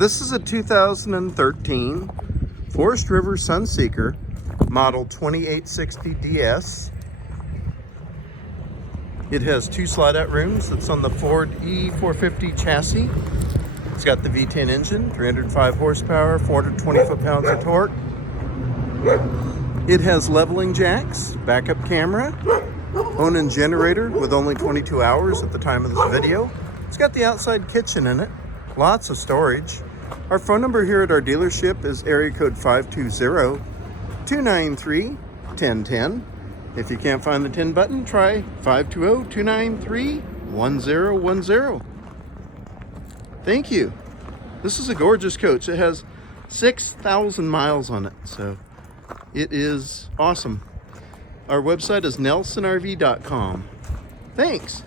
This is a 2013 Forest River Sunseeker, model 2860DS. It has two slide-out rooms. It's on the Ford E450 chassis. It's got the V10 engine, 305 horsepower, 420 foot-pounds of torque. It has leveling jacks, backup camera, own-in generator with only 22 hours at the time of this video. It's got the outside kitchen in it, lots of storage. Our phone number here at our dealership is area code 520-293-1010. If you can't find the 10 button, try 520-293-1010. Thank you. This is a gorgeous coach. It has 6,000 miles on it, so it is awesome. Our website is nelsonrv.com. Thanks.